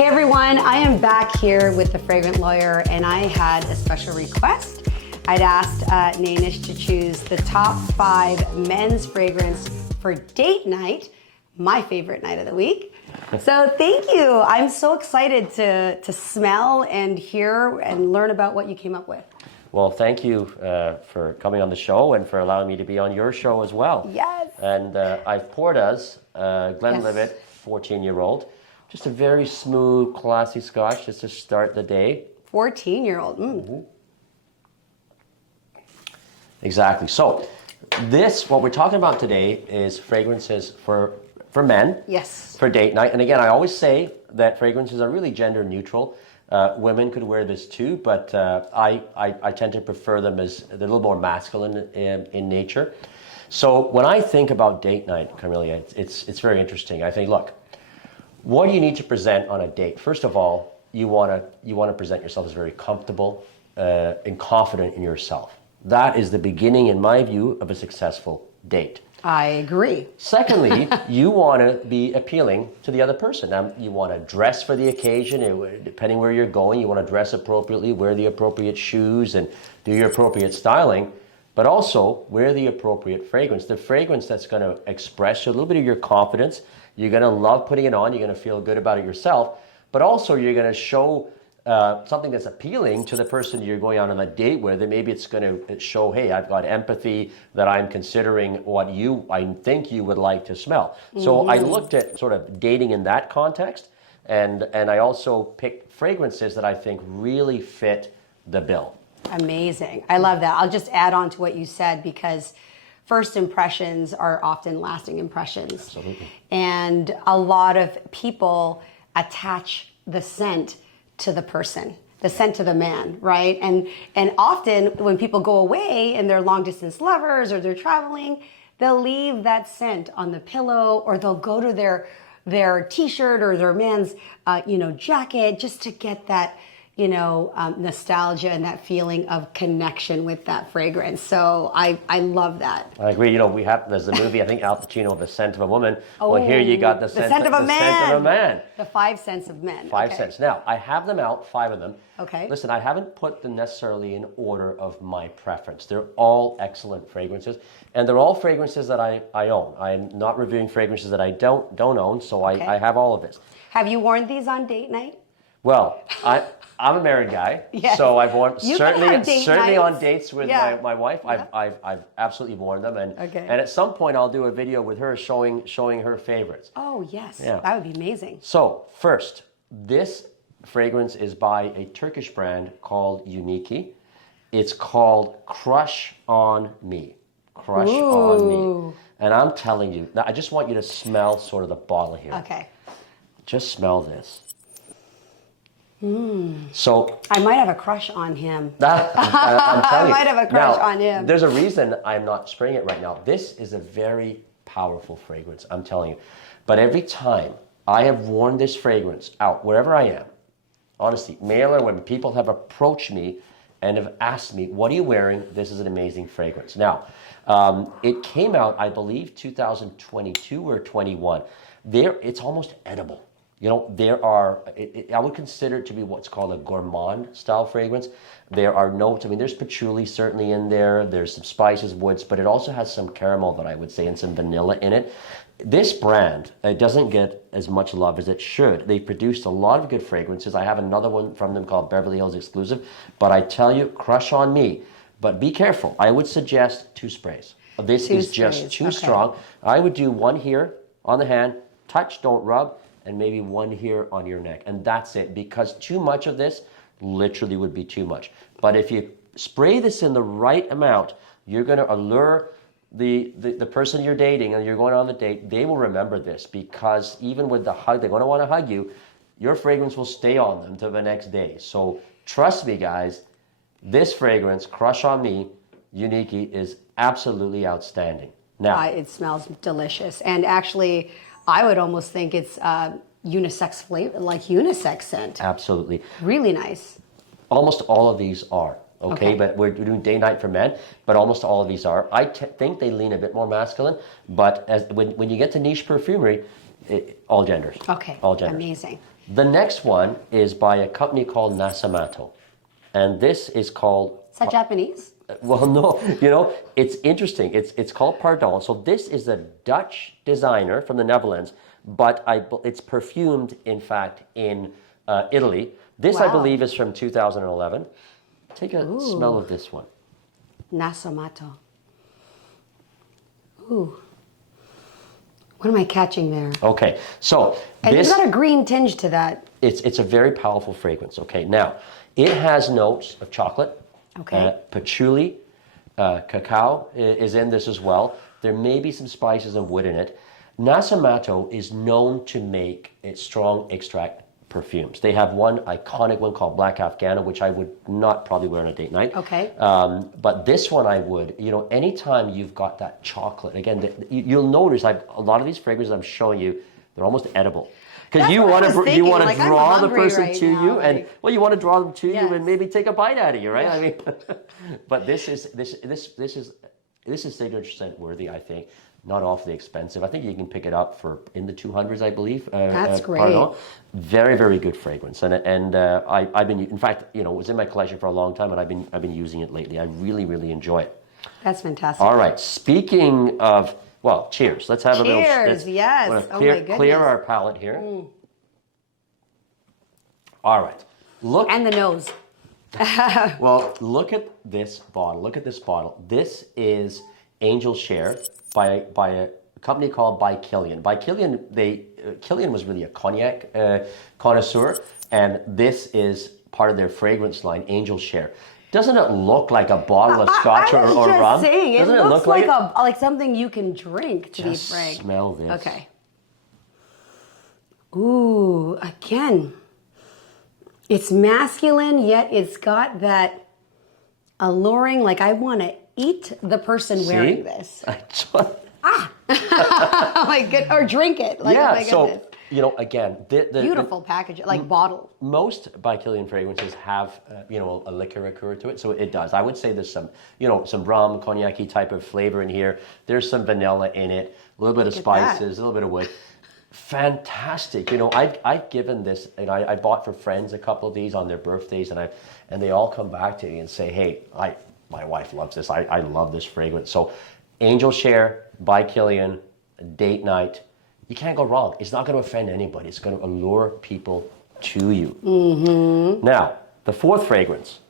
Hey everyone, I am back here with the Fragrant Lawyer, and I had a special request. I'd asked Nainish to choose the top 5 men's fragrance for date night, my favorite night of the week. So thank you. I'm so excited to smell and hear and learn about what you came up with. Well, thank you for coming on the show and for allowing me to be on your show as well. Yes. And I've poured us Glenlivet 14-year-old. Just a very smooth, classy scotch just to start the day. 14-year-old. Mm-hmm. Exactly. So what we're talking about today is fragrances for men. Yes. For date night. And again, I always say that fragrances are really gender neutral. Women could wear this too, but I tend to prefer them as they're a little more masculine in nature. So when I think about date night, Camelia, it's very interesting. I think, look, what do you need to present on a date? First of all, you want to present yourself as very comfortable and confident in yourself. That is the beginning, in my view, of a successful date. I agree. Secondly, you want to be appealing to the other person. Now, you want to dress for the occasion. Depending where you're going, you want to dress appropriately, wear the appropriate shoes, and do your appropriate styling. But also, wear the appropriate fragrance. The fragrance that's going to express a little bit of your confidence. You're going to love putting it on. You're going to feel good about it yourself. But also, you're going to show something that's appealing to the person you're going on a date with. And maybe it's going to show, hey, I've got empathy, that I'm considering what I think you would like to smell. Mm-hmm. So I looked at sort of dating in that context. And I also picked fragrances that I think really fit the bill. Amazing. I love that. I'll just add on to what you said, because first impressions are often lasting impressions. Absolutely. And a lot of people attach the scent to the person, the scent to the man, right? And often when people go away and they're long distance lovers or they're traveling, they'll leave that scent on the pillow, or they'll go to their t-shirt or their man's jacket just to get that nostalgia and that feeling of connection with that fragrance. So I love that. I agree. There's the movie, I think Al Pacino, The Scent of a Woman. Oh, well, here you got the scent of a man. Scent of a man. The 5 scents of men. 5 scents. Now, I have them out, 5 of them. Okay. Listen, I haven't put them necessarily in order of my preference. They're all excellent fragrances, and they're all fragrances that I own. I'm not reviewing fragrances that I don't own, so okay. I have all of this. Have you worn these on date night? Well, I'm a married guy, yes. So I've worn certainly on dates with my wife. Yeah. I've absolutely worn them, and at some point I'll do a video with her showing her favorites. Oh yes, yeah. That would be amazing. So first, this fragrance is by a Turkish brand called Uniki. It's called Crush on Me. Crush on Me, and I'm telling you, now I just want you to smell sort of the bottle here. Okay. Just smell this. So I might have a crush on him. I might have a crush on him. There's a reason I'm not spraying it right now. This is a very powerful fragrance, I'm telling you. But every time I have worn this fragrance out, wherever I am, honestly, male or women, people have approached me and have asked me, what are you wearing? This is an amazing fragrance. Now, it came out, I believe, 2022 or 21. It's almost edible. I would consider it to be what's called a gourmand style fragrance. There are notes, there's patchouli certainly in there, there's some spices, woods, but it also has some caramel that I would say, and some vanilla in it. This brand, it doesn't get as much love as it should. They produced a lot of good fragrances. I have another one from them called Beverly Hills Exclusive, but I tell you, Crush on Me. But be careful. I would suggest 2 sprays. This is just too strong. I would do 1 here on the hand, touch, don't rub, and maybe 1 here on your neck. And that's it, because too much of this literally would be too much. But if you spray this in the right amount, you're going to allure the person you're dating and you're going on the date. They will remember this, because even with the hug, they're going to want to hug you. Your fragrance will stay on them till the next day. So trust me, guys, this fragrance, Crush on Me, Uniki, is absolutely outstanding. Now, it smells delicious. And actually, I would almost think it's unisex flavor, like unisex scent. Absolutely. Really nice. Almost all of these are. Okay, but we're doing day night for men, but almost all of these are. I think they lean a bit more masculine, but when you get to niche perfumery, all genders. Okay, all genders. Amazing. The next one is by a company called Nasamato. And this is called... Is that Japanese? Well, no, it's interesting. It's called Pardon. So this is a Dutch designer from the Netherlands, but it's perfumed, in fact, in Italy. This, I believe, is from 2011. Take a smell of this one. Nasamato. Ooh. What am I catching there? Okay, so and it's got a green tinge to that. It's a very powerful fragrance. Okay, now it has notes of chocolate, patchouli, cacao is in this as well. There may be some spices and wood in it. Nasamato is known to make its strong extract perfumes. They have one iconic one called Black Afghana, which I would not probably wear on a date night. Okay. But this one I would. Anytime you've got that chocolate, again, you'll notice a lot of these fragrances I'm showing you, they're almost edible. Because you want to draw the person to you, and you want to draw them to you and maybe take a bite out of you, right? I mean, but this is signature scent worthy, I think. Not awfully expensive. I think you can pick it up for in the 200s, I believe. That's great. Pardon. Very, very good fragrance, and I've been, in fact, it was in my collection for a long time, and I've been using it lately. I really, really enjoy it. That's fantastic. All right. Speaking of, cheers. Let's have a little. Cheers. Yes. My goodness. Clear our palate here. All right. And the nose. Well, look at this bottle. Look at this bottle. This is Angel Share by a company called By Kilian. By Kilian, Kilian was really a cognac connoisseur, and this is part of their fragrance line, Angel Share. Doesn't it look like a bottle of scotch or rum? Saying, Doesn't it looks like something you can drink, to be frank. Smell this. Okay. Ooh, again. It's masculine, yet it's got that alluring, like I want to eat the person wearing this. Or drink it. Like, yeah, oh my goodness. So, again, the beautiful package, like bottle. Most By Kilian fragrances have, a liquor occur to it, so it does. I would say there's some, some rum, cognac-y type of flavor in here. There's some vanilla in it, a little bit of spices, a little bit of wood. Fantastic. I've given this, I bought for friends a couple of these on their birthdays, and they all come back to me and say, hey, my wife loves this. I love this fragrance. So Angel Share, By Kilian, date night. You can't go wrong. It's not going to offend anybody. It's going to allure people to you. Mm-hmm. Now, the fourth fragrance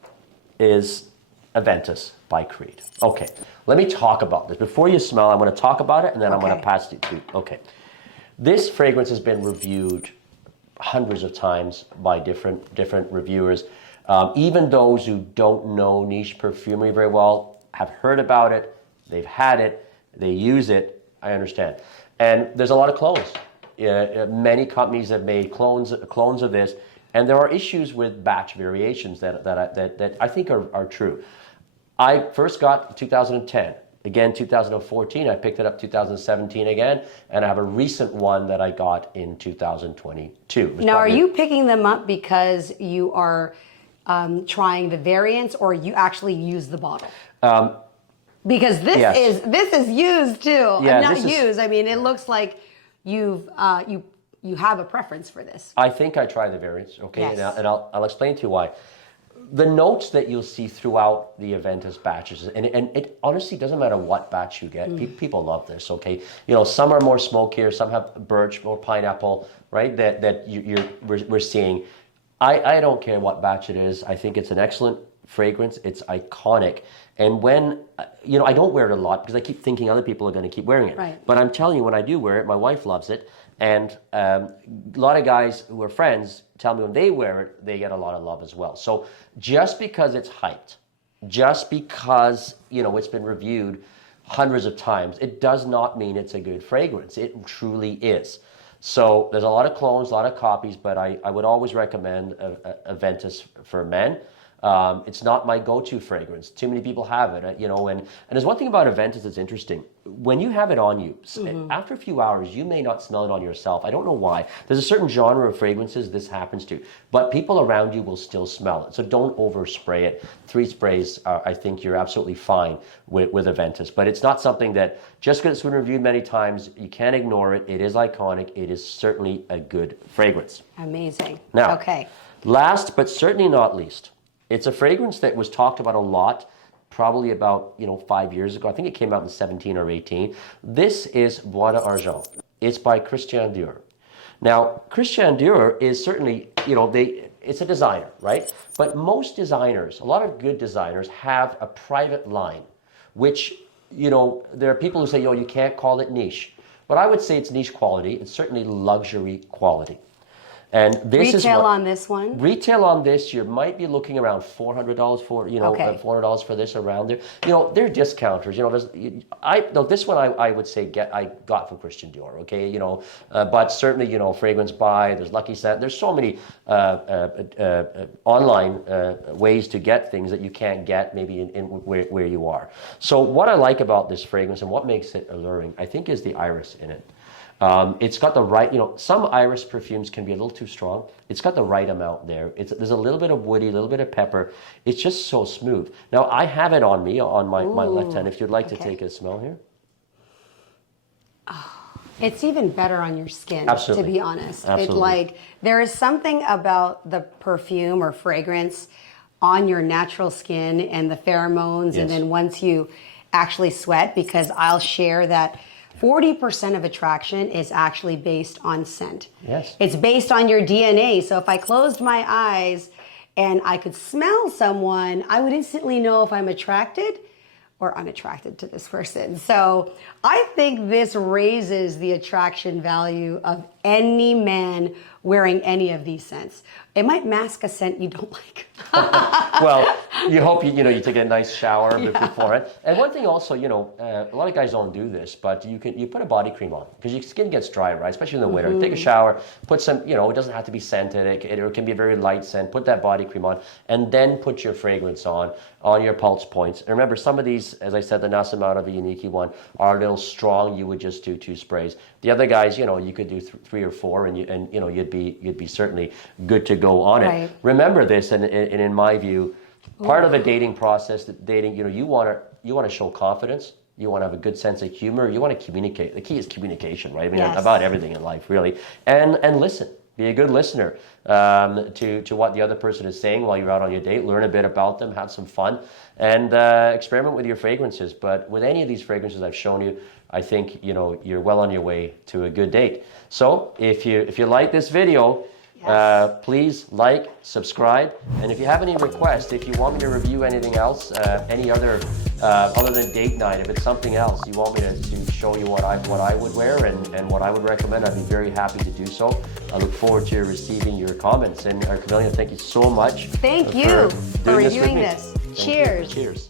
is Aventus by Creed. Okay, let me talk about this. Before you smell, I'm going to talk about it, and then I'm going to pass it to you. Okay. This fragrance has been reviewed hundreds of times by different reviewers. Even those who don't know niche perfumery very well have heard about it, they've had it, they use it, I understand. And there's a lot of clones. Many companies have made clones of this, and there are issues with batch variations that I think are true. I first got 2010. Again, 2014, I picked it up 2017 again, and I have a recent one that I got in 2022. Now, are you picking them up because you are trying the variants, or you actually use the bottle? Because this is used too. Yeah, not used. I mean, it looks like you have a preference for this. I think I try the variants. Okay, yes. and I'll explain to you why. The notes that you'll see throughout the Aventus batches, and it honestly doesn't matter what batch you get. People love this, okay? Some are more smokier, some have birch, more pineapple, right? We're seeing. I don't care what batch it is. I think it's an excellent fragrance. It's iconic. And when, I don't wear it a lot because I keep thinking other people are going to keep wearing it. Right. But I'm telling you, when I do wear it, my wife loves it. And a lot of guys who are friends tell me when they wear it, they get a lot of love as well. So just because it's hyped, just because, it's been reviewed hundreds of times, it does not mean it's a good fragrance. It truly is. So there's a lot of clones, a lot of copies, but I would always recommend Aventus for men. It's not my go-to fragrance. Too many people have it, you know. And there's one thing about Aventus that's interesting. When you have it on you, after a few hours, you may not smell it on yourself. I don't know why. There's a certain genre of fragrances this happens to, but people around you will still smell it. So don't overspray it. 3 sprays, I think you're absolutely fine with Aventus. But it's not something that, just because it's been reviewed many times, you can't ignore it. It is iconic. It is certainly a good fragrance. Amazing. Now, okay. Last but certainly not least, it's a fragrance that was talked about a lot, probably about 5 years ago. I think it came out in 17 or 18. This is Bois d'Argent. It's by Christian Dior. Now, Christian Dior is certainly, it's a designer, right? But most designers, a lot of good designers, have a private line, which, there are people who say, you can't call it niche. But I would say it's niche quality. It's certainly luxury quality. And this retail on this one? Retail on this, you might be looking around $400 for, $400 for this, around there. They're discounters. This one I would say I got from Christian Dior. Okay, but certainly Fragrance Buy. There's Lucky Scent. There's so many online ways to get things that you can't get maybe in where you are. So what I like about this fragrance and what makes it alluring, I think, is the iris in it. It's got the right, some iris perfumes can be a little too strong. It's got the right amount there. There's a little bit of woody, a little bit of pepper. It's just so smooth. Now, I have it on me, on my left hand. If you'd like to take a smell here. Oh, it's even better on your skin, Absolutely. to be honest. Absolutely. There is something about the perfume or fragrance on your natural skin and the pheromones, Yes. and then once you actually sweat, because I'll share that 40% of attraction is actually based on scent. Yes. It's based on your DNA. So if I closed my eyes and I could smell someone, I would instantly know if I'm attracted or unattracted to this person. So I think this raises the attraction value of any man wearing any of these scents. It might mask a scent you don't like. Well, you hope you take a nice shower before it. And one thing also, a lot of guys don't do this, but you put a body cream on because your skin gets dry, right? Especially in the winter. Take a shower, put some, it doesn't have to be scented. It can be a very light scent. Put that body cream on, and then put your fragrance on your pulse points. And remember, some of these, as I said, the Nasamata, the Unique one, are a little strong. You would just do 2 sprays. The other guys, you could do 3 or 4, and you'd be certainly good to go on Right. it. Remember this, and in my view, part of a dating process, you want to show confidence. You want to have a good sense of humor. You want to communicate. The key is communication, right? I mean, Yes. about everything in life, really. And listen. Be a good listener to what the other person is saying while you're out on your date. Learn a bit about them. Have some fun. And experiment with your fragrances. But with any of these fragrances I've shown you, I think, you're well on your way to a good date. So if you like this video, Yes. please like, subscribe, and if you have any requests, if you want me to review anything else, any other than date night, if it's something else you want me to show you what I would wear and what I would recommend, I'd be very happy to do so. I look forward to receiving your comments. And Carmelina, thank you so much. Thank you for doing reviewing with me. this. Thank you. Cheers. Cheers.